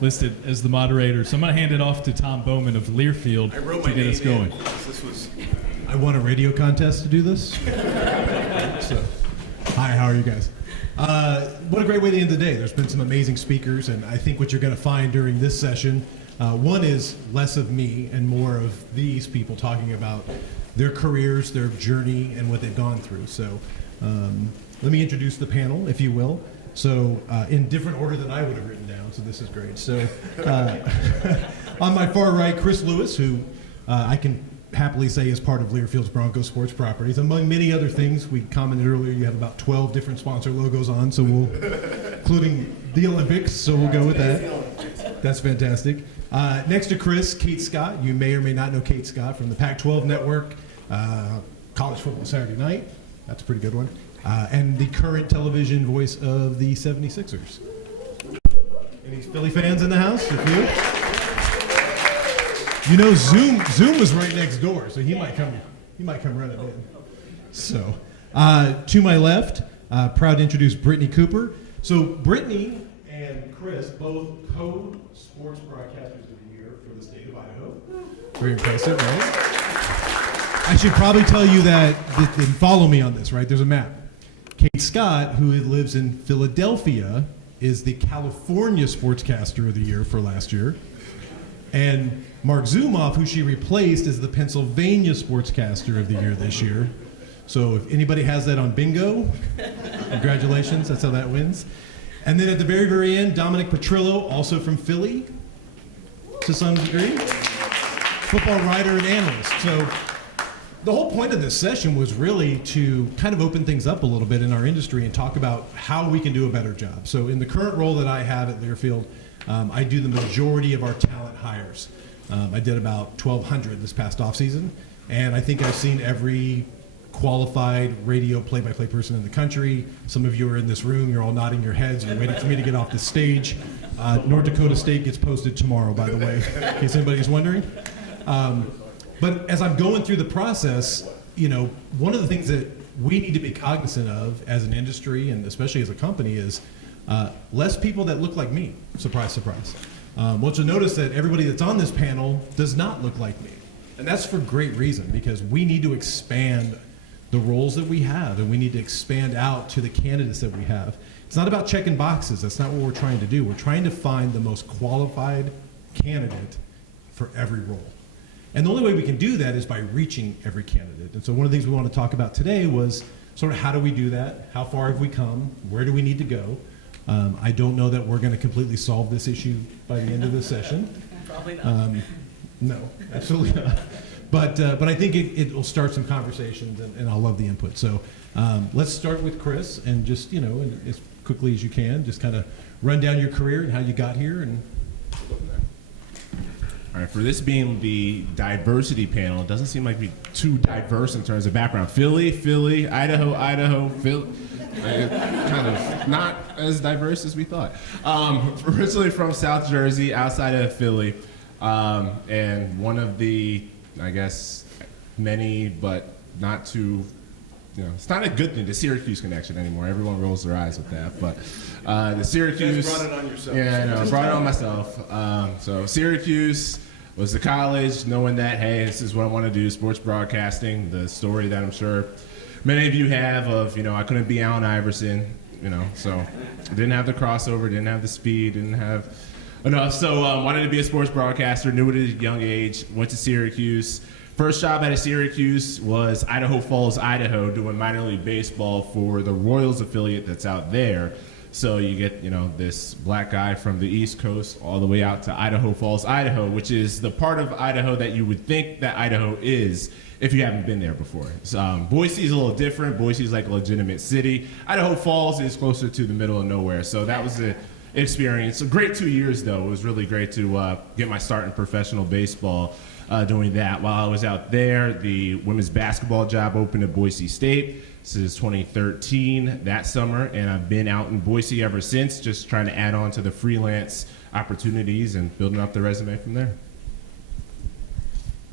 listed as the moderator. So I'm going to hand it off to Tom Boman of Learfield to get us going. I won a radio contest to do this. So, hi, how are you guys? What a great way to end the day. There's been some amazing speakers, and I think what you're going to find during this session, one is less of me and more of these people talking about their careers, their journey, and what they've gone through. So let me introduce the panel, if you will. So in different order than I would have written down, so this is great. So on my far right, Chris Lewis, who I can happily say is part of Learfield's Bronco Sports Properties. Among many other things, we commented earlier, you have about 12 different sponsor logos on, so we'll, including the Olympics, so we'll go with that. That's fantastic. Next to Chris, Kate Scott. You may or may not know Kate Scott from the Pac-12 Network, College Football Saturday Night. That's a pretty good one. And the current television voice of the 76ers. Any Philly fans in the house? A few? You know, Zoom was right next door, so he might come running in. So, to my left, proud to introduce Brittany Cooper. So, Brittany and Chris, both co-sports broadcasters of the year for the state of Idaho. Very impressive, right? I should probably tell you that, and follow me on this, right? There's a map. Kate Scott, who lives in Philadelphia, is the California Sportscaster of the Year for last year. And Mark Zumoff, who she replaced, is the Pennsylvania Sportscaster of the Year this year. So if anybody has that on bingo, congratulations, that's how that wins. And then at the very, very end, Dominic Petrillo, also from Philly, to some degree, football writer and analyst. So the whole point of this session was really to kind of open things up a little bit in our industry and talk about how we can do a better job. So in the current role that I have at Learfield, I do the majority of our talent hires. I did about 1,200 this past offseason, and I think I've seen every qualified radio play-by-play person in the country. Some of you are in this room, you're all nodding your heads, you're waiting for me to get off the stage. North Dakota State gets posted tomorrow, by the way, in case anybody's wondering. But as I'm going through the process, you know, one of the things that we need to be cognizant of as an industry and especially as a company is less people that look like me. Surprise, surprise. Well, you'll notice that everybody that's on this panel does not look like me. And that's for great reason, because we need to expand the roles that we have, and we need to expand out to the candidates that we have. It's not about checking boxes. That's not what we're trying to do. We're trying to find the most qualified candidate for every role. And the only way we can do that is by reaching every candidate. And so one of the things we want to talk about today was sort of how do we do that? How far have we come? Where do we need to go? I don't know that we're going to completely solve this issue by the end of this session. Probably not. No, absolutely not. But I think it will start some conversations, and I'll love the input. So let's start with Chris, and just, you know, as quickly as you can, just kind of run down your career and how you got here, and we'll go from there. All right, for this being the diversity panel, it doesn't seem like we're too diverse in terms of background. Philly, Idaho, Philly. Kind of not as diverse as we thought. Originally from South Jersey, outside of Philly, and one of the, I guess, many, but not too, you know, it's not a good thing, the Syracuse connection anymore. Everyone rolls their eyes with that, but the Syracuse. You guys brought it on yourself. Yeah, I know, I brought it on myself. So Syracuse was the college, knowing that, hey, this is what I want to do, sports broadcasting, the story that I'm sure many of you have of, you know, I couldn't be Allen Iverson, you know, so I didn't have the crossover, didn't have the speed, didn't have enough. So wanted to be a sports broadcaster, knew it at a young age, went to Syracuse. First job at Syracuse was Idaho Falls, Idaho, doing minor league baseball for the Royals affiliate that's out there. So you get, you know, this black guy from the East Coast all the way out to Idaho Falls, Idaho, which is the part of Idaho that you would think that Idaho is if you haven't been there before. So, Boise is a little different. Boise is like a legitimate city. Idaho Falls is closer to the middle of nowhere. So that was the experience. A great 2 years, though. It was really great to get my start in professional baseball doing that. While I was out there, the women's basketball job opened at Boise State. This is 2013, that summer, and I've been out in Boise ever since, just trying to add on to the freelance opportunities and building up the resume from there.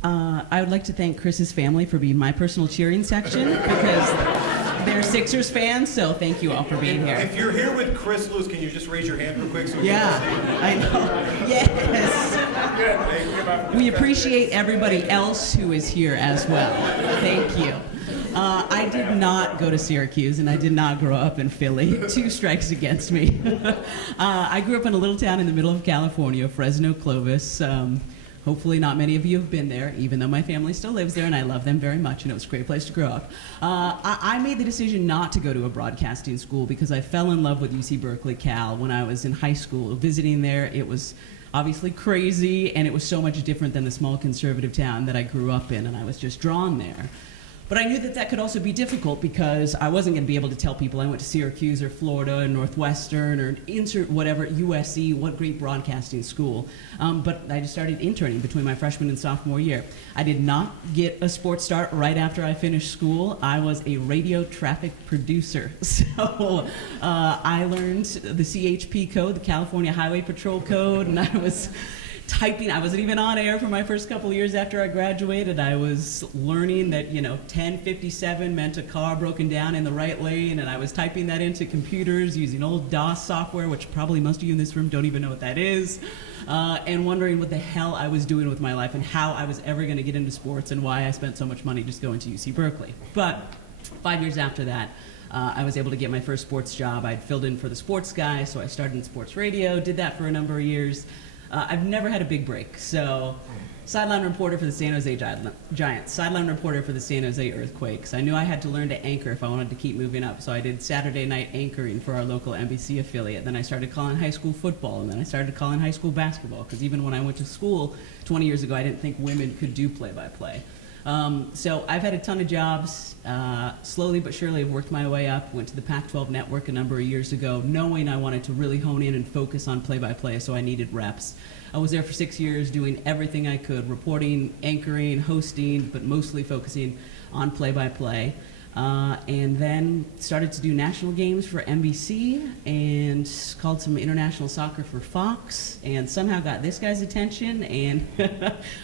I would like to thank Chris's family for being my personal cheering section, because they're Sixers fans, so thank you all for being here. If you're here with Chris Lewis, can you just raise your hand real quick so we Yeah, can see? I know. Yes. We appreciate everybody else who is here as well. Thank you. I did not go to Syracuse, and I did not grow up in Philly. 2 strikes against me. I grew up in a little town in the middle of California, Fresno, Clovis. Hopefully not many of you have been there, even though my family still lives there, and I love them very much, and it was a great place to grow up. I made the decision not to go to a broadcasting school because I fell in love with UC Berkeley Cal when I was in high school. Visiting there, it was obviously crazy, and it was so much different than the small conservative town that I grew up in, and I was just drawn there. But I knew that that could also be difficult because I wasn't going to be able to tell people I went to Syracuse or Florida or Northwestern or insert whatever, USC, what great broadcasting school. But I just started interning between my freshman and sophomore year. I did not get a sports start right after I finished school. I was a radio traffic producer. So I learned the CHP code, the California Highway Patrol code, and I was typing. I wasn't even on air for my first couple of years after I graduated. I was learning that, 1057 meant a car broken down in the right lane, and I was typing that into computers using old DOS software, which probably most of you in this room don't even know what that is, and wondering what the hell I was doing with my life and how I was ever going to get into sports and why I spent so much money just going to UC Berkeley. But 5 years after that, I was able to get my first sports job. I'd filled in for the sports guy, so I started in sports radio, did that for a number of years. I've never had a big break, so sideline reporter for the San Jose Giants, sideline reporter for the San Jose Earthquakes. I knew I had to learn to anchor if I wanted to keep moving up, so I did Saturday night anchoring for our local NBC affiliate. Then I started calling high school football, and then I started calling high school basketball, because even when I went to school 20 years ago, I didn't think women could do play-by-play. So I've had a ton of jobs. Slowly but surely I've worked my way up. Went to the Pac-12 network a number of years ago, knowing I wanted to really hone in and focus on play-by-play, so I needed reps. I was there for 6 years doing everything I could, reporting, anchoring, hosting, but mostly focusing on play-by-play. And then started to do national games for NBC and called some international soccer for Fox, and somehow got this guy's attention, and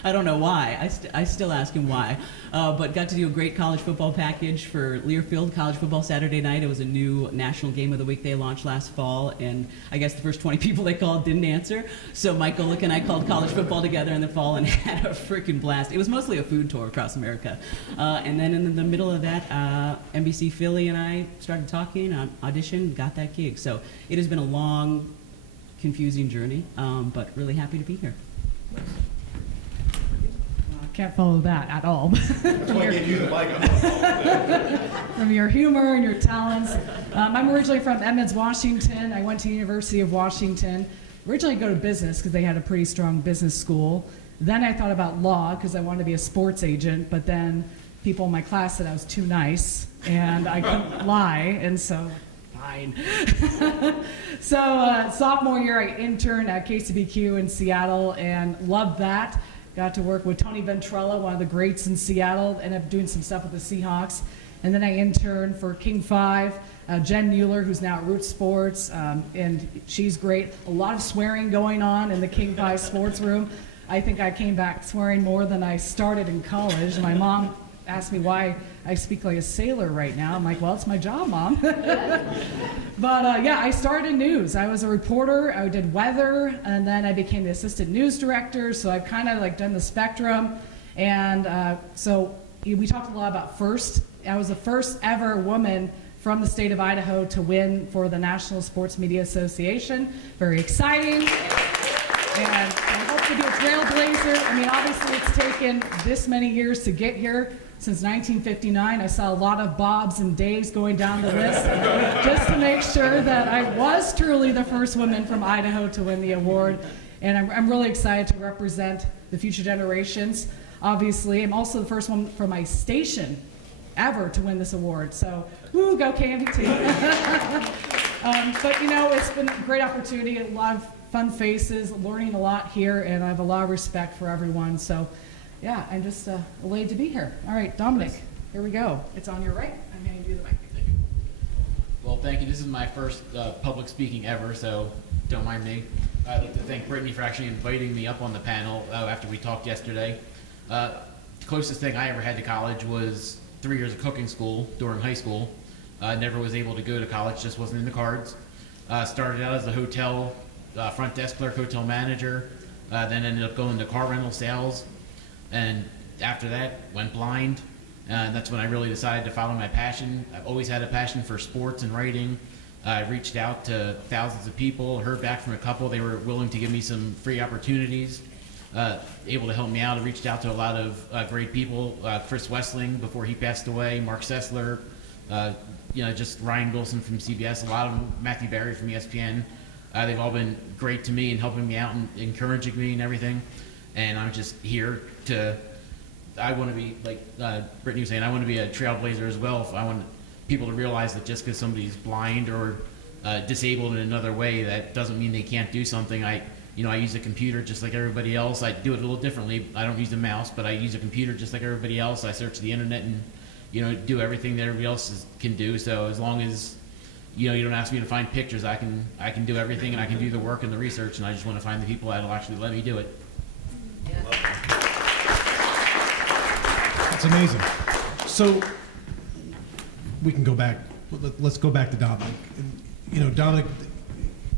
I don't know why. I still ask him why. But got to do a great college football package for Learfield, College Football Saturday Night. It was a new national game of the week they launched last fall, and I guess the first 20 people they called didn't answer. So Mike Golick and I called college football together in the fall and had a freaking blast. It was mostly a food tour across America. And then in the middle of that, NBC Philly and I started talking, auditioned, got that gig. So it has been a long, confusing journey, but really happy to be here. Can't follow that at all. That's why I gave you the mic. From your humor and your talents. I'm originally from Edmonds, Washington. I went to the University of Washington. Originally go to business because they had a pretty strong business school. Then I thought about law because I wanted to be a sports agent, but then people in my class said I was too nice and I couldn't lie, and so fine. So sophomore year I interned at KCBQ in Seattle and loved that. Got to work with Tony Ventrella, one of the greats in Seattle, ended up doing some stuff with the Seahawks. And then I interned for King 5, Jen Mueller, who's now at Root Sports, and she's great. A lot of swearing going on in the King 5 sports room. I think I came back swearing more than I started in college. My mom asked me why I speak like a sailor right now. I'm like, well, it's my job, Mom. But yeah, I started in news. I was a reporter, I did weather, and then I became the assistant news director, so I've kind of like done the spectrum. And so we talked a lot about first. I was the first ever woman from the state of Idaho to win for the National Sports Media Association. Very exciting. And I hope to be a trailblazer. I mean, obviously it's taken this many years to get here. Since 1959, I saw a lot of Bobs and Daves going down the list just to make sure that I was truly the first woman from Idaho to win the award. And I'm really excited to represent the future generations. Obviously, I'm also the first one from my station ever to win this award. So, woo, go KMBT. But it's been a great opportunity, a lot of fun faces, learning a lot here, and I have a lot of respect for everyone. So, yeah, I'm just elated to be here. All right, Dominic, here we go. It's on your right. I'm going to do the mic. Well, thank you. This is my first public speaking ever, so don't mind me. I'd like to thank Brittany for actually inviting me up on the panel after we talked yesterday. The closest thing I ever had to college was 3 years of cooking school during high school. Never was able to go to college, just wasn't in the cards. Started out as a hotel front desk clerk, hotel manager, then ended up going to car rental sales, and after that went blind. That's when I really decided to follow my passion. I've always had a passion for sports and writing. I reached out to thousands of people, heard back from a couple. They were willing to give me some free opportunities, able to help me out. I reached out to a lot of great people, Chris Wessling before he passed away, Mark Sessler, just Ryan Wilson from CBS, a lot of them, Matthew Barry from ESPN. They've all been great to me and helping me out and encouraging me and everything. And I'm just here I want to be, like Brittany was saying, I want to be a trailblazer as well. If I want people to realize that just because somebody's blind or disabled in another way, that doesn't mean they can't do something. I use a computer just like everybody else. I do it a little differently. I don't use a mouse, but I use a computer just like everybody else. I search the internet and do everything that everybody else can do. So as long as you don't ask me to find pictures, I can do everything, and I can do the work and the research, and I just want to find the people that'll actually let me do it. That's amazing. So we can go back. Let's go back to Dominic. Dominic,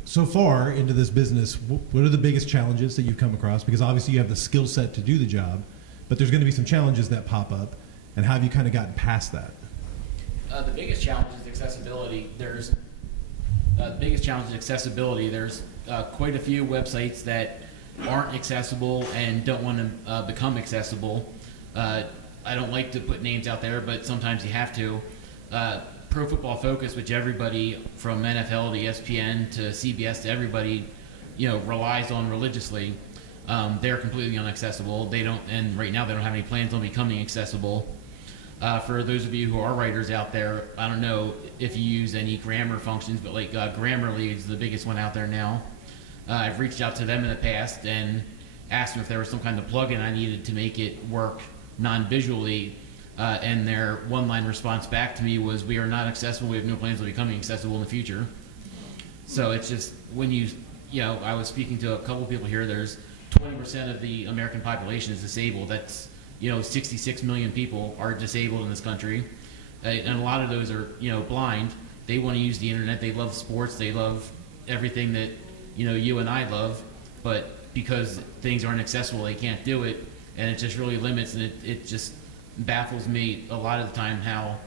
so far into this business, what are the biggest challenges that you've come across? Because obviously you have the skill set to do the job, but there's going to be some challenges that pop up. And how have you kind of gotten past that? The biggest challenge is accessibility. There's quite a few websites that aren't accessible and don't want to become accessible. I don't like to put names out there, but sometimes you have to. Pro Football Focus, which everybody from NFL to ESPN to CBS to everybody, relies on religiously. They're completely inaccessible. And right now they don't have any plans on becoming accessible. For those of you who are writers out there, I don't know if you use any grammar functions, but like Grammarly is the biggest one out there now. I've reached out to them in the past and asked them if there was some kind of plugin I needed to make it work non-visually, and their one-line response back to me was, "We are not accessible. We have no plans on becoming accessible in the future." So it's just when I was speaking to a couple people here. There's 20% of the American population is disabled. That's 66 million people are disabled in this country, and a lot of those are blind. They want to use the internet. They love sports. They love everything that you and I love, but because things aren't accessible, they can't do it, and it just really limits. And it just baffles me a lot of the time how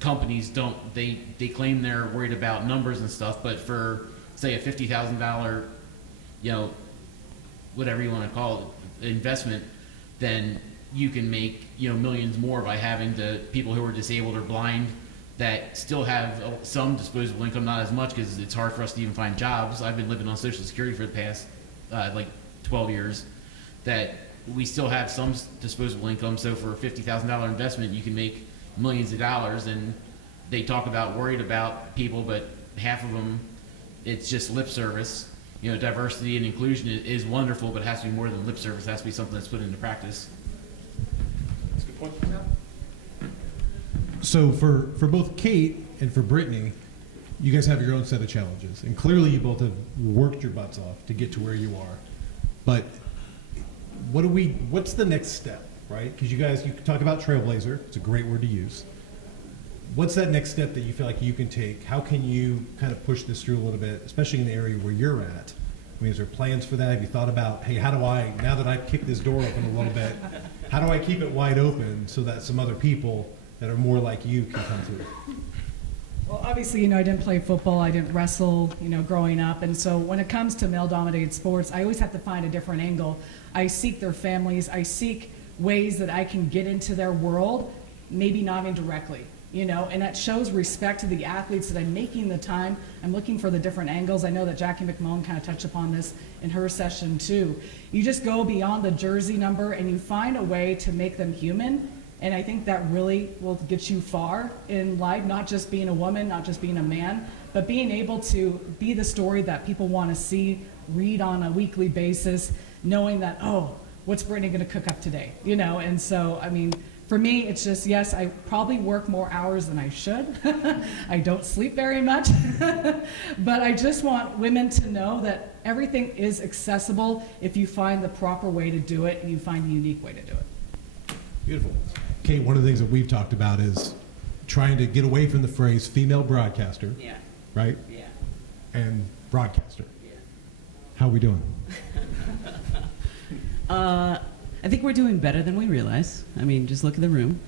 companies they claim they're worried about numbers and stuff, but for say a $50,000 whatever you want to call it investment, then you can make millions more by having the people who are disabled or blind that still have some disposable income, not as much because it's hard for us to even find jobs. I've been living on Social Security for the past 12 years. That we still have some disposable income, so for a $50,000 investment you can make millions of dollars. And they talk about worried about people, but half of them it's just lip service. Diversity and inclusion is wonderful, but it has to be more than lip service. It has to be something that's put into practice. That's a good point. So for both Kate and for Brittany, you guys have your own set of challenges, and clearly you both have worked your butts off to get to where you are. But what's the next step, right? Because you talk about trailblazer. It's a great word to use. What's that next step that you feel like you can take? How can you kind of push this through a little bit, especially in the area where you're at? I mean, is there plans for that? Have you thought about, hey, how do I, now that I've kicked this door open a little bit, how do I keep it wide open so that some other people that are more like you can come through? Well, obviously, I didn't play football, I didn't wrestle, growing up, and so when it comes to male-dominated sports, I always have to find a different angle. I seek their families, I seek ways that I can get into their world, maybe not indirectly, and that shows respect to the athletes that I'm making the time. I'm looking for the different angles. I know that Jackie McMullen kind of touched upon this in her session too. You just go beyond the jersey number and you find a way to make them human. And I think that really will get you far in life, not just being a woman, not just being a man, but being able to be the story that people want to see, read on a weekly basis, knowing that, oh, what's Brittany going to cook up today? And so, I mean, for me, it's just, yes, I probably work more hours than I should. I don't sleep very much. But I just want women to know that everything is accessible if you find the proper way to do it and you find the unique way to do it. Beautiful. Kate, one of the things that we've talked about is trying to get away from the phrase female broadcaster, Yeah. right? Yeah. And broadcaster. Yeah. How are we doing? I think we're doing better than we realize. I mean, just look at the room.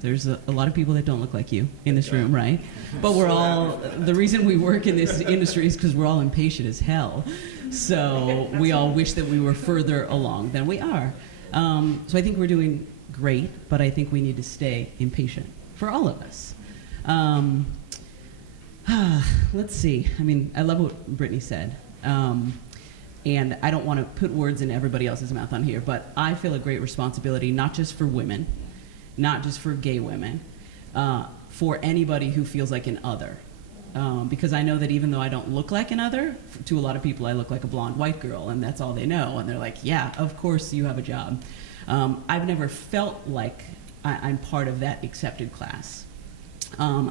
There's a lot of people that don't look like you in this room, right? But we're all, the reason we work in this industry is because we're all impatient as hell. So we all wish that we were further along than we are. So I think we're doing great, but I think we need to stay impatient for all of us. Let's see. I mean, I love what Brittany said. And I don't want to put words in everybody else's mouth on here, but I feel a great responsibility, not just for women, not just for gay women, for anybody who feels like an other. Because I know that even though I don't look like an other, to a lot of people I look like a blonde white girl, and that's all they know. And they're like, yeah, of course you have a job. I've never felt like I'm part of that accepted class.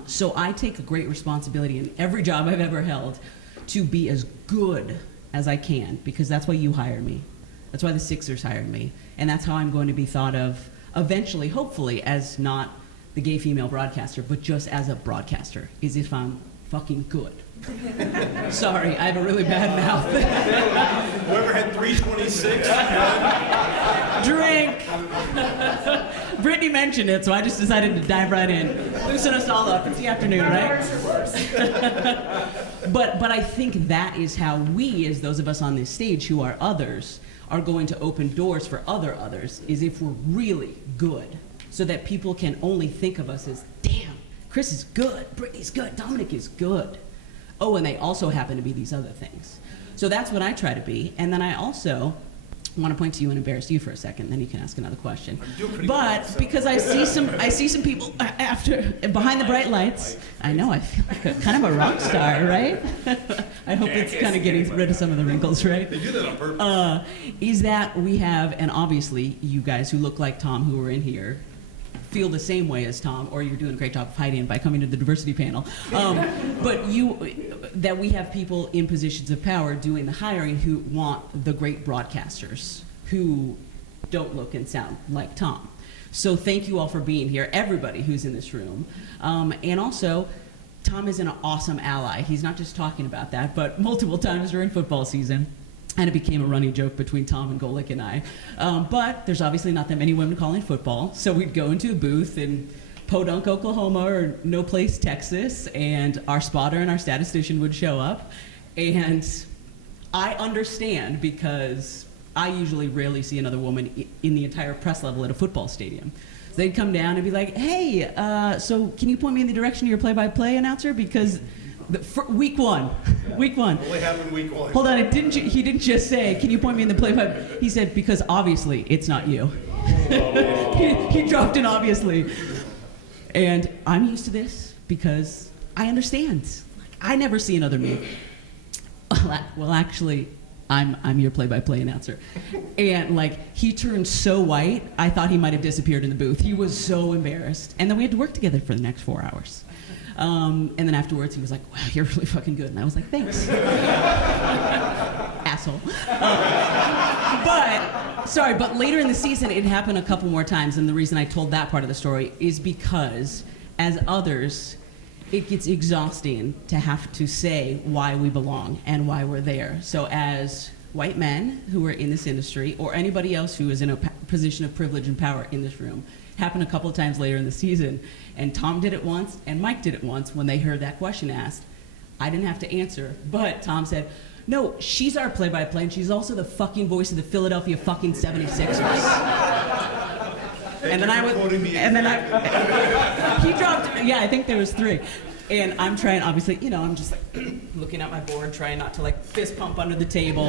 So I take a great responsibility in every job I've ever held to be as good as I can, because that's why you hired me. That's why the Sixers hired me. And that's how I'm going to be thought of eventually, hopefully, as not the gay female broadcaster, but just as a broadcaster, is if I'm fucking good. Sorry, I have a really bad mouth. Whoever had 326? Drink! Brittany mentioned it, so I just decided to dive right in. Loosen us all up. It's the afternoon, right? But I think that is how we, as those of us on this stage who are others, are going to open doors for other others, is if we're really good, so that people can only think of us as, damn, Chris is good, Brittany's good, Dominic is good. Oh, and they also happen to be these other things. So that's what I try to be. And then I also want to point to you and embarrass you for a second, then you can ask another question. But because I see some people after behind the bright lights. I know, I feel like kind of a rock star, right? I hope it's kind of getting rid of some of the wrinkles, right? They do that on purpose. Is that we have, and obviously you guys who look like Tom who are in here feel the same way as Tom, or you're doing a great job of hiding by coming to the diversity panel. But that we have people in positions of power doing the hiring who want the great broadcasters who don't look and sound like Tom. So thank you all for being here, everybody who's in this room. And also, Tom is an awesome ally. He's not just talking about that, but multiple times during football season. And it became a running joke between Tom and Golick and I. But there's obviously not that many women calling football, so we'd go into a booth in Podunk, Oklahoma, or No Place, Texas, and our spotter and our statistician would show up. And I understand, because I usually rarely see another woman in the entire press level at a football stadium. So they'd come down and be like, hey, so can you point me in the direction of your play-by-play announcer? Because week one. Only happened week one. Hold on, he didn't just say, can you point me in the play-by-play? He said, because obviously it's not you. He dropped in obviously. And I'm used to this because I understand. Like, I never see another me. Well, actually, I'm your play-by-play announcer. And like, he turned so white, I thought he might have disappeared in the booth. He was so embarrassed. And then we had to work together for the next 4 hours. And then afterwards, he was like, wow, you're really fucking good. And I was like, thanks. Asshole. But later in the season, it happened a couple more times. And the reason I told that part of the story is because, as others, it gets exhausting to have to say why we belong and why we're there. So as white men who are in this industry, or anybody else who is in a position of privilege and power in this room, happened a couple of times later in the season. And Tom did it once, and Mike did it once when they heard that question asked. I didn't have to answer, but Tom said, no, she's our play-by-play, and she's also the fucking voice of the Philadelphia fucking 76ers. He dropped, yeah, I think there was 3. And I'm trying, obviously, I'm just like looking at my board, trying not to like fist pump under the table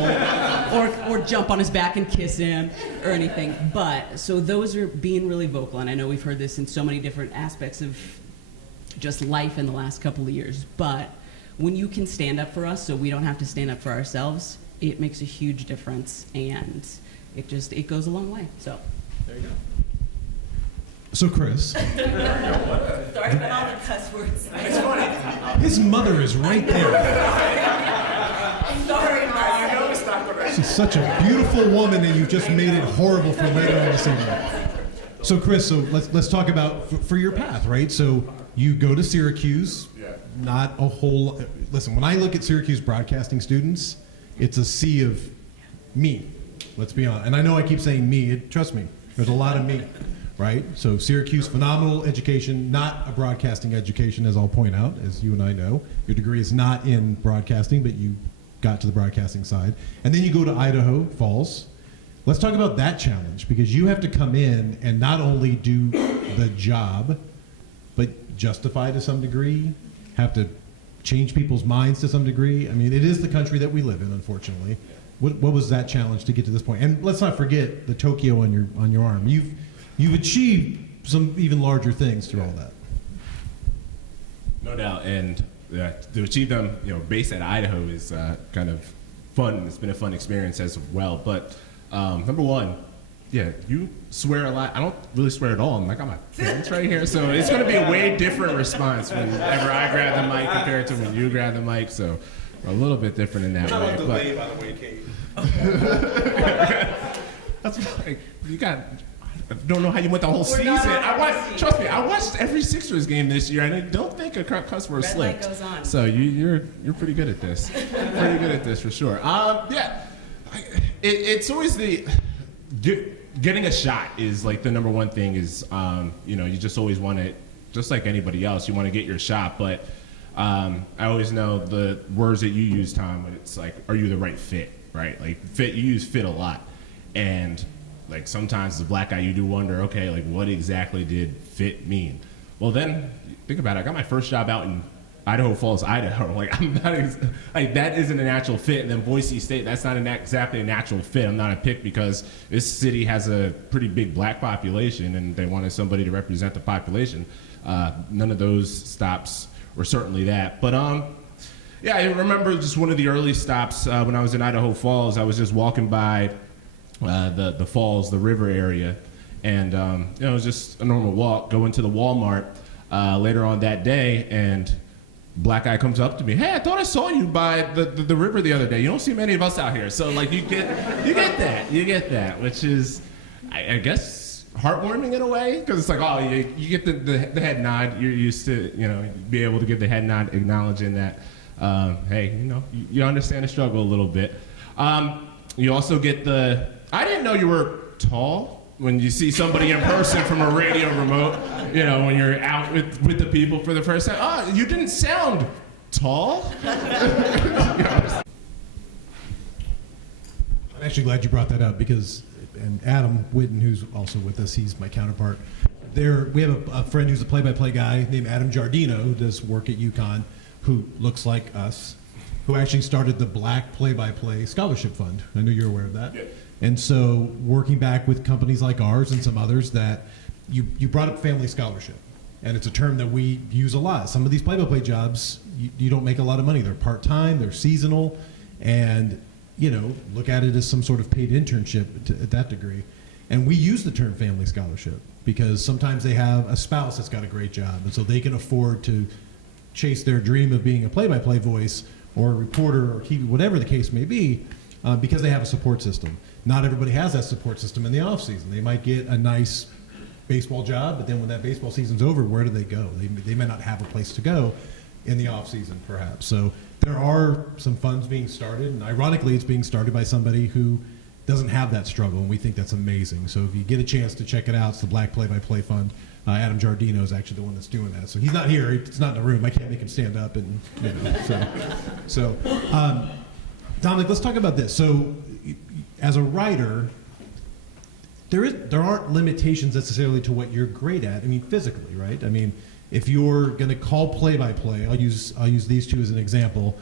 or jump on his back and kiss him or anything. But, so those are being really vocal, and I know we've heard this in so many different aspects of just life in the last couple of years. But when you can stand up for us so we don't have to stand up for ourselves, it makes a huge difference, and it goes a long way. So There you go. So Chris, sorry about all the cuss words. It's funny. his mother is right there. Sorry, Mom. I know it's not correct. She's such a beautiful woman, and you just made it horrible for later on this evening. So Chris, let's talk about for your path, right? So You go to Syracuse. Yeah. Not a whole. Listen, when I look at Syracuse broadcasting students, it's a sea of me. Let's be honest. And I know I keep saying me. Trust me, there's a lot of me, right? So Syracuse, phenomenal education, not a broadcasting education, as I'll point out, as you and I know. Your degree is not in broadcasting, but you got to the broadcasting side. And then you go to Idaho Falls. Let's talk about that challenge, because you have to come in and not only do the job, but justify to some degree, have to change people's minds to some degree. I mean, it is the country that we live in, unfortunately. What was that challenge to get to this point? And let's not forget the Tokyo on your arm. You've achieved some even larger things through all that. No doubt, and to achieve them, based at Idaho is kind of fun. It's been a fun experience as well. But number one, you swear a lot. I don't really swear at all. I got my friends right here, so it's going to be a way different response whenever I grab the mic compared to when you grab the mic. So a little bit different in that way. How delay, by the way, Kate? That's like you got. I don't know how you went the whole season. Trust me, I watched every Sixers game this year, and I don't think a cuss word slipped. Red light goes on. So you're pretty good at this. Pretty good at this for sure. It's always getting a shot is like the number one thing. Is you just always want it, just like anybody else. You want to get your shot, but I always know the words that you use, Tom. When it's like, are you the right fit? Right? Like fit. You use fit a lot, and like sometimes as a black guy, you do wonder, okay, like what exactly did fit mean? Well, then think about it. I got my first job out in Idaho Falls, Idaho. Like I'm not like that isn't a natural fit. And then Boise State, that's not exactly a natural fit. I'm not a pick because this city has a pretty big black population, and they wanted somebody to represent the population. None of those stops were certainly that. But I remember just one of the early stops when I was in Idaho Falls. I was just walking by the falls, the river area, and it was just a normal walk. Go into the Walmart later on that day, and black guy comes up to me. Hey, I thought I saw you by the river the other day. You don't see many of us out here. So like you get that, which is I guess heartwarming in a way, because it's like, oh, you get the head nod. You're used to be able to give the head nod, acknowledging that hey, you understand the struggle a little bit. You also get I didn't know you were tall when you see somebody in person from a radio remote, when you're out with the people for the first time. Oh, you didn't sound tall. I'm actually glad you brought that up, because, and Adam Whitten, who's also with us, he's my counterpart. We have a friend who's a play-by-play guy named Adam Giardino, who does work at UConn, who looks like us, who actually started the Black Play-by-Play Scholarship Fund. I know you're aware of that. Yeah. And so working back with companies like ours and some others, that you brought up family scholarship. And it's a term that we use a lot. Some of these play-by-play jobs, you don't make a lot of money. They're part-time, they're seasonal, and look at it as some sort of paid internship at that degree. And we use the term family scholarship because sometimes they have a spouse that's got a great job, and so they can afford to chase their dream of being a play-by-play voice or a reporter or TV, whatever the case may be, because they have a support system. Not everybody has that support system in the off season. They might get a nice baseball job, but then when that baseball season's over, where do they go? They may not have a place to go in the off season, perhaps. So there are some funds being started, and ironically, it's being started by somebody who doesn't have that struggle, and we think that's amazing. So if you get a chance to check it out, it's the Black Play-by-Play Fund. Adam Giardino is actually the one that's doing that. So he's not here. It's not in the room. I can't make him stand up. And Dominic, let's talk about this. So as a writer, there aren't limitations necessarily to what you're great at. I mean, physically, right? I mean, if you're going to call play-by-play, I'll use these two as an example.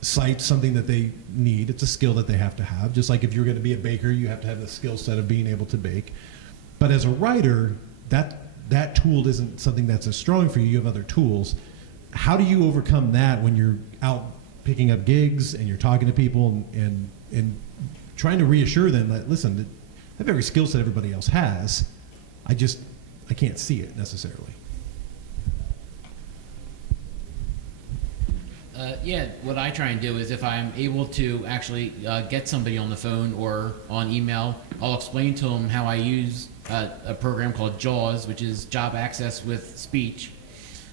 Cite something that they need. It's a skill that they have to have. Just like if you're going to be a baker, you have to have the skill set of being able to bake. But as a writer, that tool isn't something that's as strong for you. You have other tools. How do you overcome that when you're out picking up gigs and you're talking to people and trying to reassure them that, listen, I have every skill set everybody else has. I can't see it necessarily. What I try and do is if I'm able to actually get somebody on the phone or on email, I'll explain to them how I use a program called JAWS, which is Job Access with Speech.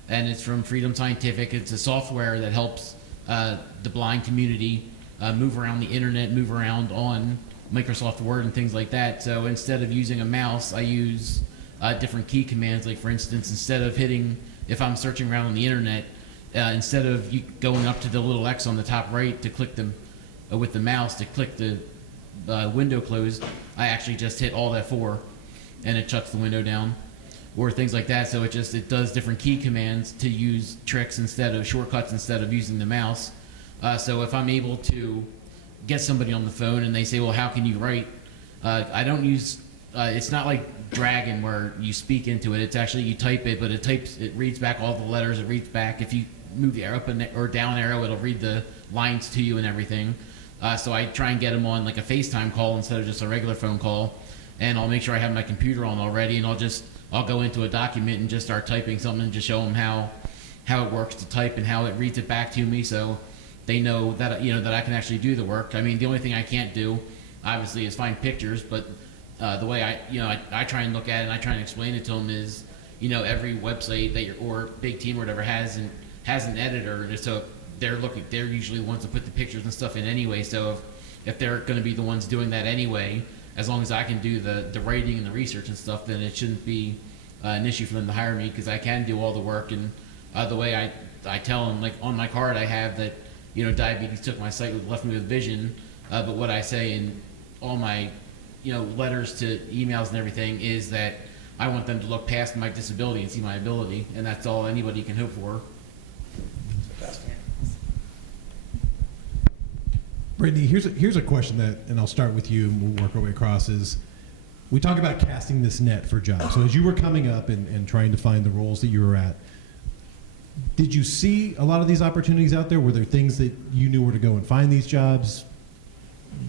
and it's from Freedom Scientific. It's a software that helps the blind community move around the internet, move around on Microsoft Word and things like that. So instead of using a mouse, I use different key commands. Like for instance, instead of hitting, if I'm searching around on the internet, instead of you going up to the little X on the top right to click them with the mouse to click the window closed, I actually just hit Alt F4 and it shuts the window down, or things like that. So it does different key commands to use tricks instead of shortcuts instead of using the mouse. So if I'm able to get somebody on the phone and they say, well, how can you write? I don't use, it's not like Dragon where you speak into it. It's actually, you type it, but it reads back all the letters. It reads back, if you move the arrow up or down arrow, it'll read the lines to you and everything. So I try and get them on like a FaceTime call instead of just a regular phone call. And I'll make sure I have my computer on already, and I'll go into a document and just start typing something and just show them how it works to type and how it reads it back to me, so they know that that I can actually do the work. I mean, the only thing I can't do, obviously, is find pictures. But the way I try and look at it and I try and explain it to them is, every website that or big team or whatever has an editor, so they're usually the ones that put the pictures and stuff in anyway. So if they're going to be the ones doing that anyway, as long as I can do the writing and the research and stuff, then it shouldn't be an issue for them to hire me, because I can do all the work. And the way I tell them, like on my card I have that, diabetes took my sight, left me with vision. But what I say in all my, letters to emails and everything is that I want them to look past my disability and see my ability, and that's all anybody can hope for. Brittany, here's a question and I'll start with you and we'll work our way across, is we talk about casting this net for jobs. So as you were coming up and trying to find the roles that you were at, did you see a lot of these opportunities out there? Were there things that you knew where to go and find these jobs?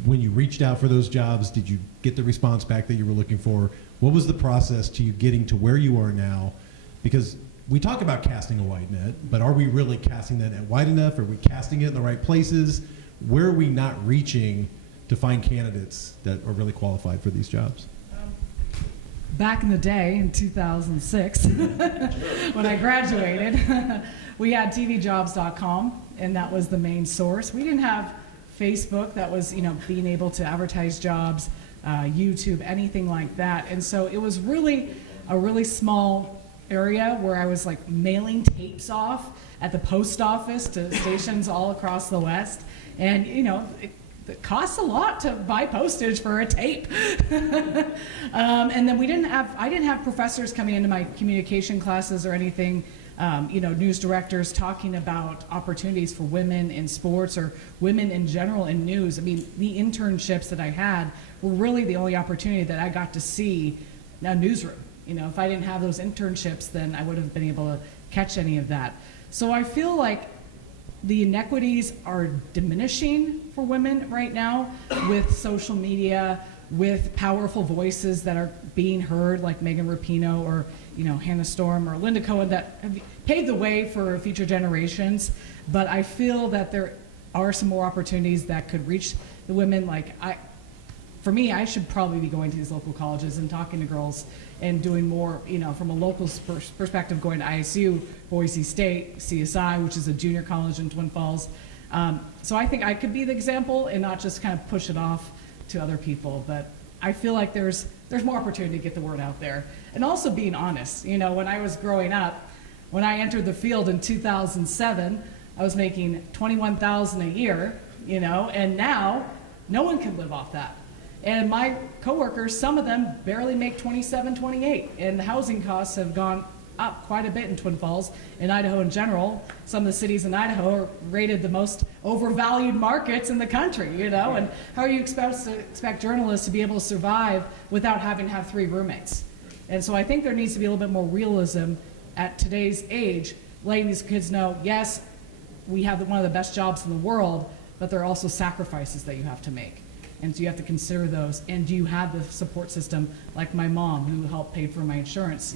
When you reached out for those jobs, did you get the response back that you were looking for? What was the process to you getting to where you are now? Because we talk about casting a wide net, but are we really casting that net wide enough? Are we casting it in the right places? Where are we not reaching to find candidates that are really qualified for these jobs? Back in the day, in 2006, when I graduated, we had tvjobs.com, and that was the main source. We didn't have Facebook that was, being able to advertise jobs, YouTube, anything like that. And so it was really a really small area where I was like mailing tapes off at the post office to stations all across the West. And, it costs a lot to buy postage for a tape. And then I didn't have professors coming into my communication classes or anything, news directors talking about opportunities for women in sports or women in general in news. I mean, the internships that I had were really the only opportunity that I got to see a newsroom. If I didn't have those internships, then I would have been able to catch any of that. So I feel like the inequities are diminishing for women right now with social media, with powerful voices that are being heard, like Megan Rapinoe or Hannah Storm or Linda Cohen, that have paved the way for future generations. But I feel that there are some more opportunities that could reach the women. For me, I should probably be going to these local colleges and talking to girls and doing more, from a local perspective, going to ISU, Boise State, CSI, which is a junior college in Twin Falls. So I think I could be the example and not just kind of push it off to other people. But I feel like there's more opportunity to get the word out there. And also being honest. When I was growing up, when I entered the field in 2007, I was making $21,000 a year, and now no one can live off that. And my coworkers, some of them barely make 27, 28, and the housing costs have gone up quite a bit in Twin Falls, in Idaho in general. Some of the cities in Idaho are rated the most overvalued markets in the country, and how are you expect journalists to be able to survive without having to have 3 roommates? And so I think there needs to be a little bit more realism at today's age, letting these kids know, yes, we have one of the best jobs in the world, but there are also sacrifices that you have to make. And so you have to consider those. And do you have the support system like my mom, who helped pay for my insurance,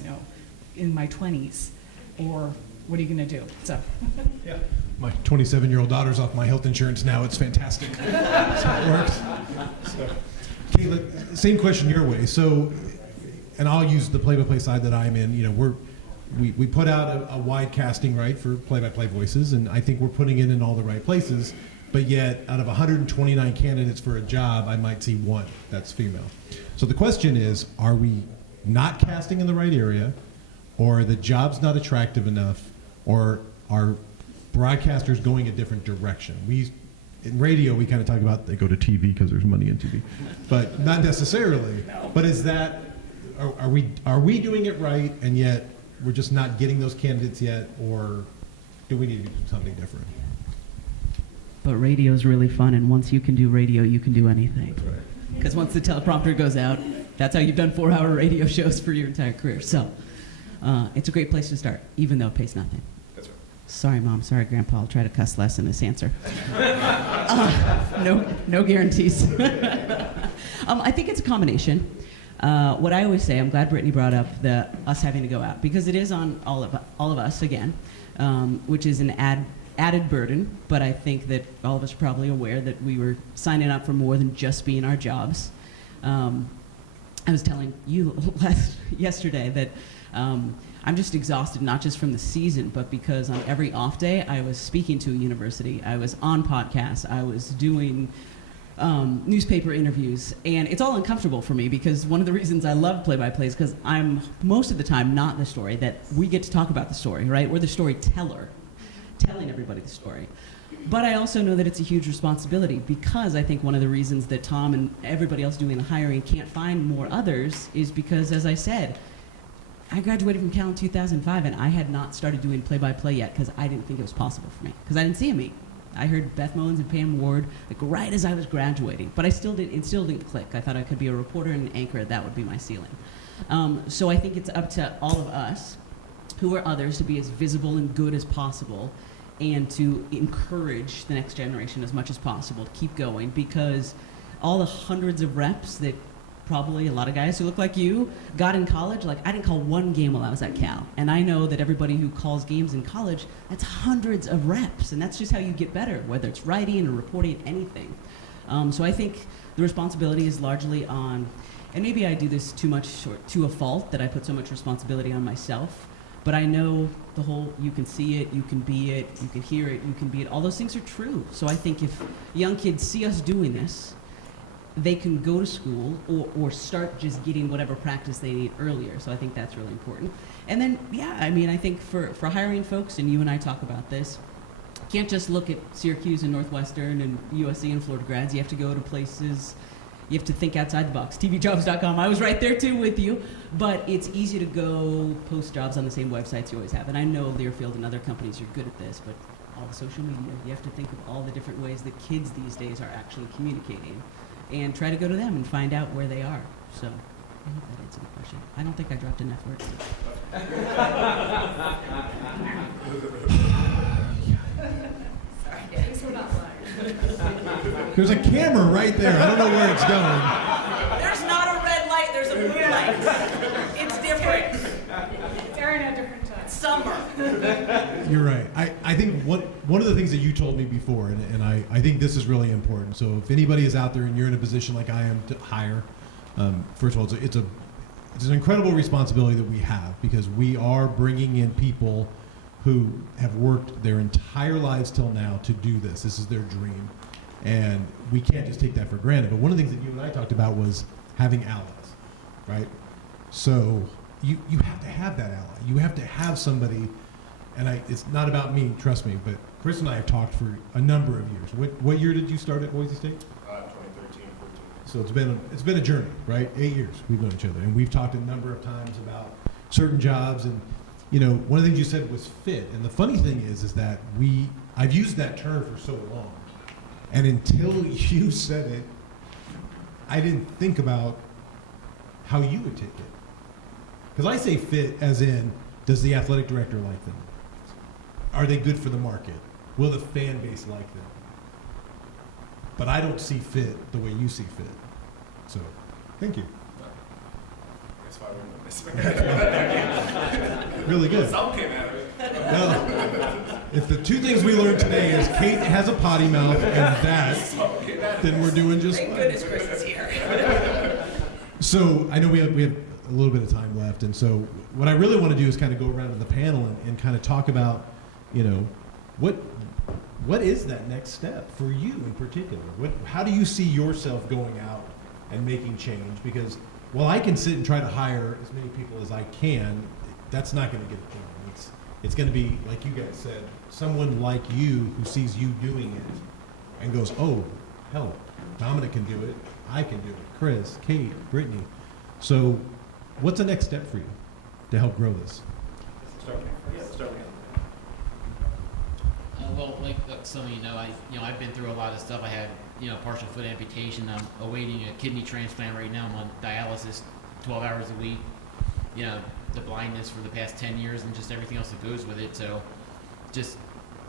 in my 20s? Or what are you going to do? So. Yeah. My 27-year-old daughter's off my health insurance now. It's fantastic. That's how it works. So, Kayla, same question your way. So, and I'll use the play-by-play side that I'm in. we put out a wide casting right for play-by-play voices, and I think we're putting it in all the right places. But yet, out of 129 candidates for a job, I might see one that's female. So the question is, are we not casting in the right area, or are the jobs not attractive enough, or are broadcasters going a different direction? In radio, we kind of talk about they go to TV because there's money in TV, but not necessarily. But is that, are we doing it right, and yet we're just not getting those candidates yet, or do we need to do something different? But radio is really fun, and once you can do radio, you can do anything. Because once the teleprompter goes out, that's how you've done 4-hour radio shows for your entire career. So it's a great place to start, even though it pays nothing. That's right. Sorry, Mom. Sorry, Grandpa. I'll try to cuss less in this answer. No guarantees. I think it's a combination. What I always say, I'm glad Brittany brought up us having to go out, because it is on all of us again, which is an added burden. But I think that all of us are probably aware that we were signing up for more than just being our jobs. I was telling you yesterday that I'm just exhausted, not just from the season, but because on every off day I was speaking to a university, I was on podcasts, I was doing newspaper interviews, and it's all uncomfortable for me, because one of the reasons I love play-by-play is because I'm most of the time not the story, that we get to talk about the story, right? We're the storyteller, telling everybody the story. But I also know that it's a huge responsibility, because I think one of the reasons that Tom and everybody else doing the hiring can't find more others is because, as I said, I graduated from Cal in 2005, and I had not started doing play-by-play yet because I didn't think it was possible for me, because I didn't see a meet. I heard Beth Mullins and Pam Ward like right as I was graduating, but it still didn't click. I thought I could be a reporter and an anchor. That would be my ceiling. So I think it's up to all of us, who are others, to be as visible and good as possible, and to encourage the next generation as much as possible to keep going, because all the hundreds of reps that probably a lot of guys who look like you got in college, like I didn't call one game while I was at Cal, and I know that everybody who calls games in college, that's hundreds of reps, and that's just how you get better, whether it's writing or reporting, anything. So I think the responsibility is largely on, and maybe I do this too much or to a fault, that I put so much responsibility on myself, but I know the whole, you can see it, you can be it, you can hear it, you can be it, all those things are true. So I think if young kids see us doing this, they can go to school or start just getting whatever practice they need earlier. So I think that's really important. And then, yeah, I mean, I think for hiring folks, and you and I talk about this, you can't just look at Syracuse and Northwestern and USC and Florida grads. You have to go to places, you have to think outside the box. tvjobs.com, I was right there too with you. But it's easy to go post jobs on the same websites you always have. And I know Learfield and other companies are good at this, but all the social media, you have to think of all the different ways that kids these days are actually communicating, and try to go to them and find out where they are. So I hope that answered the question. I don't think I dropped enough words. There's a camera right there. I don't know where it's going. There's not a red light, there's a blue light. It's different. It's airing at different times. Summer. You're right. I think one of the things that you told me before, and I think this is really important. So if anybody is out there and you're in a position like I am to hire, first of all, it's an incredible responsibility that we have, because we are bringing in people who have worked their entire lives till now to do this. This is their dream. And we can't just take that for granted. But one of the things that you and I talked about was having allies, right? So you have to have that ally. You have to have somebody, and it's not about me, trust me, but Chris and I have talked for a number of years. What year did you start at Boise State? 2013, 14. So it's been a journey, right? 8 years we've known each other, and we've talked a number of times about certain jobs. And you know, one of the things you said was fit. And the funny thing is that I've used that term for so long, and until you said it, I didn't think about how you would take it. Because I say fit as in, does the athletic director like them? Are they good for the market? Will the fan base like them? But I don't see fit the way you see fit. So, thank you. That's why we're doing this. Really good. Some came out of it. Well, if the two things we learned today is Kate has a potty mouth and that, then we're doing just Thank fine. goodness Chris is here. So I know we have a little bit of time left, and so what I really want to do is kind of go around to the panel and kind of talk about, you know, what is that next step for you in particular? How do you see yourself going out and making change? Because while I can sit and try to hire as many people as I can, that's not going to get it done. It's going to be, like you guys said, someone like you who sees you doing it and goes, oh, hell, Dominic can do it, I can do it, Chris, Kate, Brittany. So what's the next step for you to help grow this? Start again. Well, like some of you know, I've been through a lot of stuff. I have, partial foot amputation. I'm awaiting a kidney transplant right now. I'm on dialysis 12 hours a week. The blindness for the past 10 years and just everything else that goes with it. So just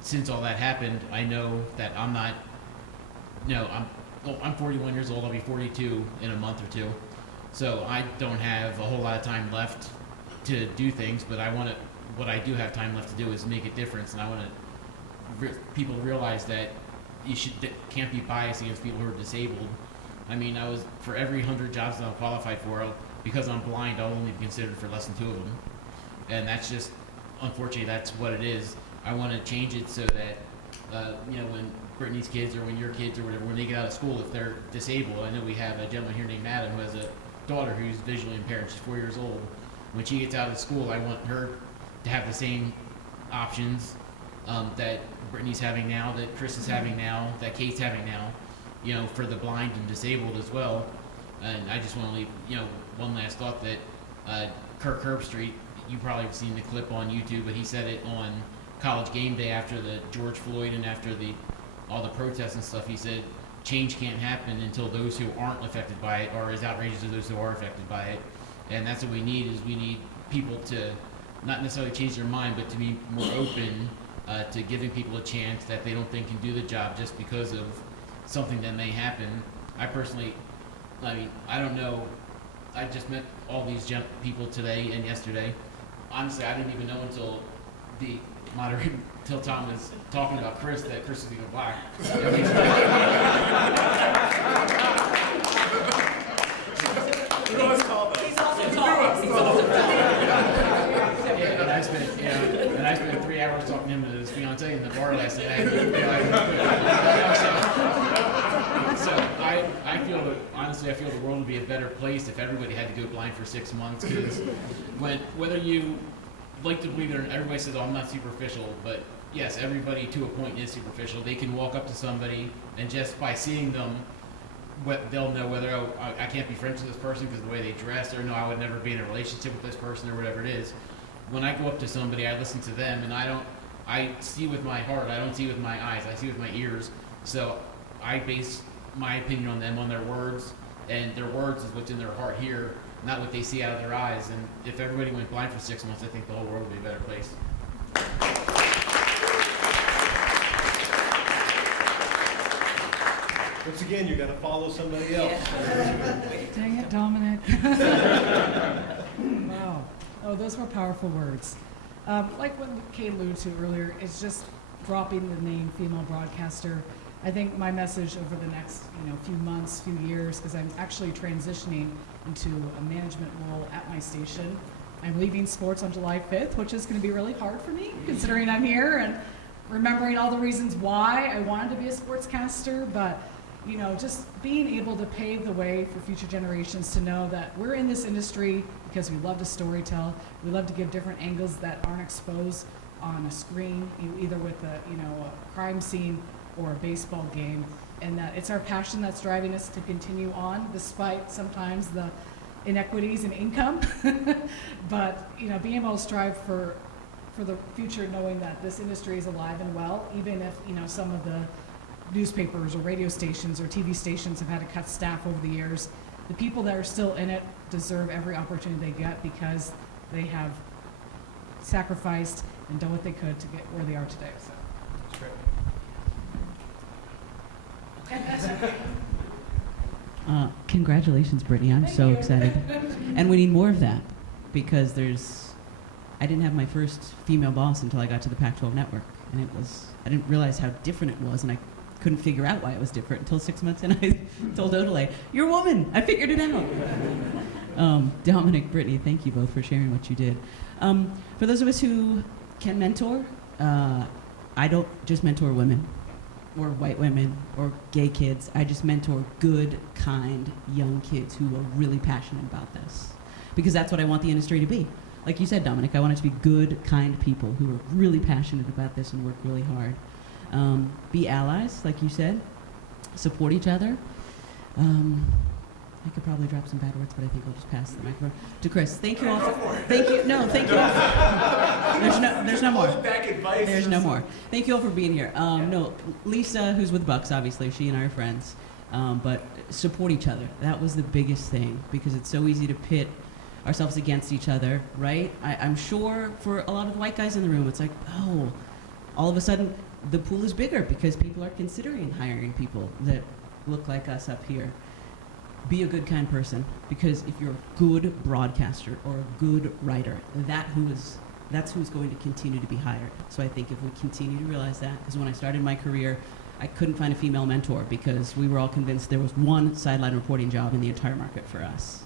since all that happened, I know that I'm not, I'm 41 years old. I'll be 42 in a month or two. So I don't have a whole lot of time left to do things, but what I do have time left to do is make a difference. And I want people to realize that can't be biased against people who are disabled. I mean, for every 100 jobs that I'm qualified for, because I'm blind, I'll only be considered for less than 2 of them. And that's just, unfortunately, that's what it is. I want to change it so that, when Brittany's kids or when your kids or whatever, when they get out of school, if they're disabled, I know we have a gentleman here named Adam who has a daughter who's visually impaired. She's 4 years old. When she gets out of school, I want her to have the same options that Brittany's having now, that Chris is having now, that Kate's having now, for the blind and disabled as well. And I just want to leave, one last thought that Kirk Herbstreit, you probably have seen the clip on YouTube, but he said it on College Game Day after the George Floyd and after all the protests and stuff. He said change can't happen until those who aren't affected by it are as outrageous as those who are affected by it. And that's what we need, is we need people to not necessarily change their mind, but to be more open to giving people a chance that they don't think can do the job just because of something that may happen. I don't know. I just met all these people today and yesterday. Honestly, I didn't even know until the moderator, until Tom was talking about Chris, that Chris is even black. He's also tall. And I spent 3 hours talking to him and his fiance in the bar last night. So I feel that, honestly, I feel the world would be a better place if everybody had to go blind for 6 months. Because whether you like to believe it or not, everybody says, "Oh, I'm not superficial," but yes, everybody to a point is superficial. They can walk up to somebody and just by seeing them, they'll know whether I can't be friends with this person because of the way they dress, or no, I would never be in a relationship with this person, or whatever it is. When I go up to somebody, I listen to them, and I see with my heart. I don't see with my eyes. I see with my ears. So I base my opinion on them, on their words, and their words is what's in their heart here, not what they see out of their eyes. And if everybody went blind for 6 months, I think the whole world would be a better place. Once again, you got to follow somebody else. Dang it, Dominic. Wow. Oh, those were powerful words. Like what Kate alluded to earlier, it's just dropping the name female broadcaster. I think my message over the next few months, few years, because I'm actually transitioning into a management role at my station. I'm leaving sports on July 5th, which is going to be really hard for me, considering I'm here and remembering all the reasons why I wanted to be a sportscaster. But just being able to pave the way for future generations to know that we're in this industry because we love to storytell. We love to give different angles that aren't exposed on a screen, either with a crime scene or a baseball game, and that it's our passion that's driving us to continue on despite sometimes the inequities in income. But being able to strive for the future, knowing that this industry is alive and well, even if some of the newspapers or radio stations or TV stations have had to cut staff over the years. The people that are still in it deserve every opportunity they get because they have sacrificed and done what they could to get where they are today. So. Congratulations, Brittany. I'm so excited. And we need more of that because I didn't have my first female boss until I got to the Pac-12 network. And I didn't realize how different it was, and I couldn't figure out why it was different until 6 months in. I told Odele, "You're a woman. I figured it out." Dominic, Brittany, thank you both for sharing what you did. For those of us who can mentor, I don't just mentor women or white women or gay kids. I just mentor good, kind, young kids who are really passionate about this. Because that's what I want the industry to be. Like you said, Dominic, I want it to be good, kind people who are really passionate about this and work really hard. Be allies, like you said. Support each other. I could probably drop some bad words, but I think I'll just pass the microphone to Chris. Thank you all. Thank you. No, thank you all. There's no more. There's no more. Thank you all for being here. No, Lisa, who's with Bucks, obviously, she and I are friends. But support each other. That was the biggest thing, because it's so easy to pit ourselves against each other, right? I'm sure for a lot of the white guys in the room, it's like, oh, all of a sudden the pool is bigger because people are considering hiring people that look like us up here. Be a good, kind person, because if you're a good broadcaster or a good writer, that's who's going to continue to be hired. So I think if we continue to realize that, because when I started my career, I couldn't find a female mentor because we were all convinced there was one sideline reporting job in the entire market for us.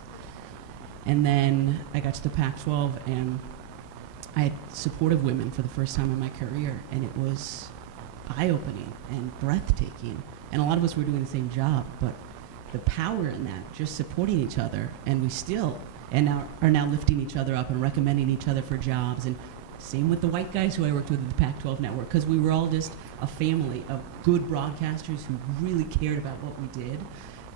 And then I got to the Pac-12, and I had supportive women for the first time in my career, and it was eye-opening and breathtaking. And a lot of us were doing the same job, but the power in that, just supporting each other, and we still are now lifting each other up and recommending each other for jobs. And same with the white guys who I worked with at the Pac-12 network, because we were all just a family of good broadcasters who really cared about what we did,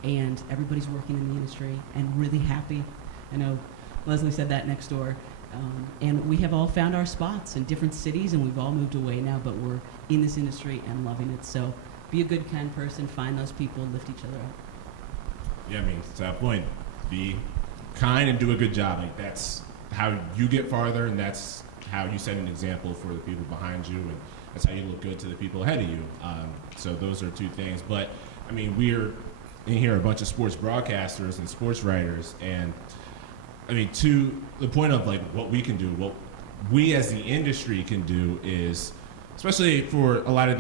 and everybody's working in the industry and really happy. I know Leslie said that next door. And we have all found our spots in different cities, and we've all moved away now, but we're in this industry and loving it. So be a good, kind person, find those people, lift each other up. Yeah, I mean, to that point, be kind and do a good job. Like, that's how you get farther, and that's how you set an example for the people behind you, and that's how you look good to the people ahead of you. So those are two things. But, I mean, we're in here a bunch of sports broadcasters and sports writers, and, I mean, to the point of, like, what we can do, what we as the industry can do is, especially for a lot of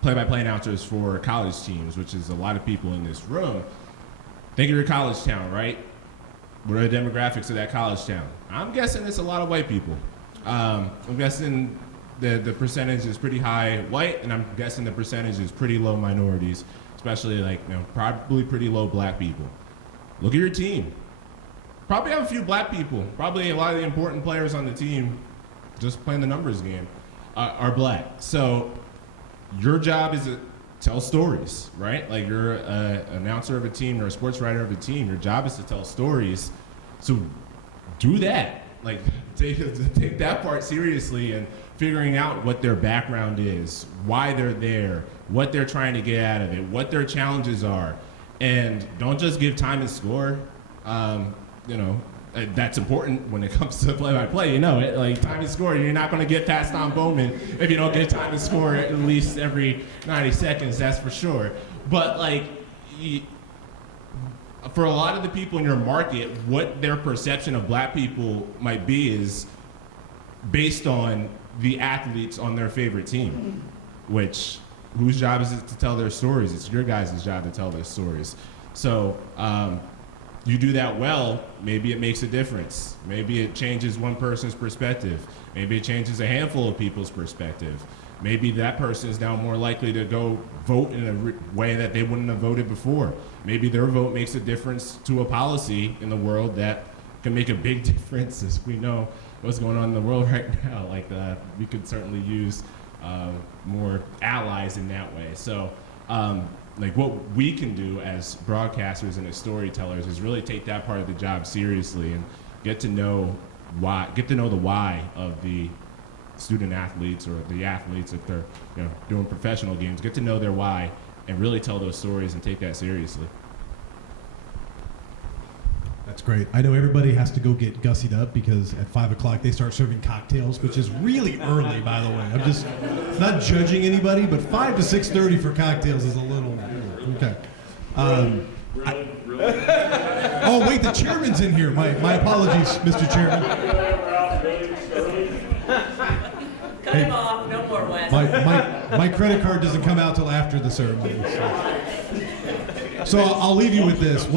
play-by-play announcers for college teams, which is a lot of people in this room. Think of your college town, right? What are the demographics of that college town? I'm guessing it's a lot of white people. I'm guessing the percentage is pretty high white, and I'm guessing the percentage is pretty low minorities, especially probably pretty low black people. Look at your team. Probably have a few black people. Probably a lot of the important players on the team, just playing the numbers game, are black. So your job is to tell stories, right? Like, you're an announcer of a team or a sports writer of a team. Your job is to tell stories. So do that. Like, take that part seriously, and figuring out what their background is, why they're there, what they're trying to get out of it, what their challenges are. And don't just give time and score. That's important when it comes to play-by-play. Like, time and score, you're not going to get past Tom Boman if you don't get time and score at least every 90 seconds, that's for sure. But, like, for a lot of the people in your market, what their perception of black people might be is based on the athletes on their favorite team, whose job is it to tell their stories? It's your guys' job to tell their stories. So, you do that well, maybe it makes a difference. Maybe it changes one person's perspective. Maybe it changes a handful of people's perspective. Maybe that person is now more likely to go vote in a way that they wouldn't have voted before. Maybe their vote makes a difference to a policy in the world that can make a big difference, as we know what's going on in the world right now. Like, we could certainly use more allies in that way. So, like, what we can do as broadcasters and as storytellers is really take that part of the job seriously and get to know the why of the student athletes or the athletes if they're doing professional games. Get to know their why and really tell those stories and take that seriously. That's great. I know everybody has to go get gussied up because at 5 o'clock they start serving cocktails, which is really early, by the way. I'm just not judging anybody, but 5 to 6:30 for cocktails is a little okay. Really? Oh wait, the chairman's in here. My apologies, Mr. Chairman. Cut him off, no more Wes. My credit card doesn't come out till after the ceremony. So I'll leave you with this.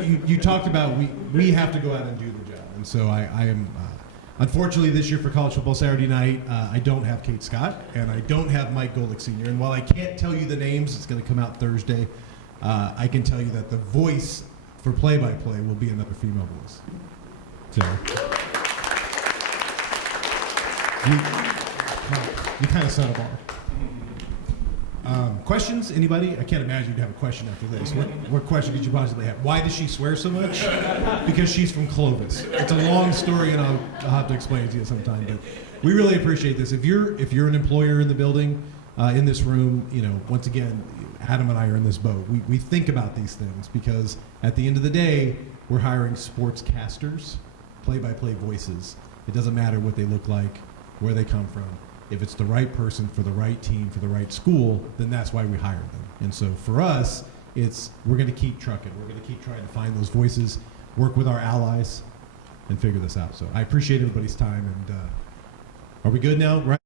you talked about we have to go out and do the job, and so I am. Unfortunately, this year for College Football Saturday Night, I don't have Kate Scott, and I don't have Mike Golick Sr. And while I can't tell you the names, it's going to come out Thursday, I can tell you that the voice for play-by-play will be another female voice. So, you kind of set a bar. Questions? Anybody? I can't imagine you'd have a question after this. What question could you possibly have? Why does she swear so much? Because she's from Clovis. It's a long story, and I'll have to explain it to you sometime. But we really appreciate this. If you're an employer in the building, in this room, once again, Adam and I are in this boat. We think about these things because at the end of the day, we're hiring sportscasters, play-by-play voices. It doesn't matter what they look like, where they come from. If it's the right person for the right team, for the right school, then that's why we hire them. And so for us, we're going to keep trucking. We're going to keep trying to find those voices, work with our allies, and figure this out. So I appreciate everybody's time. And are we good now? Right?